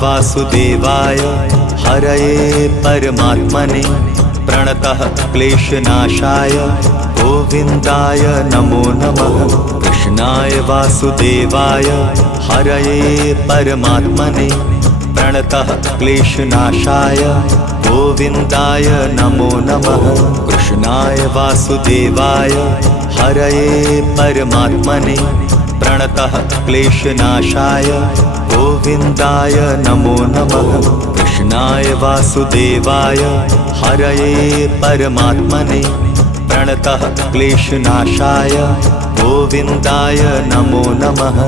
वासुदेवाय हरये परमात्मने प्रणतः क्लेशनाशाय गोविन्दाय नमो नमः। कृष्णाय वासुदेवाय हरये परमात्मने प्रणतः क्लेशनाशाय गोविन्दाय नमो नमः। कृष्णाय वासुदेवाय हरये परमात्मने प्रणतः क्लेशनाशाय गोविन्दाय नमो नमः। कृष्णाय वासुदेवाय हरये परमात्मने प्रणतः क्लेशनाशाय गोविन्दाय नमो नमः।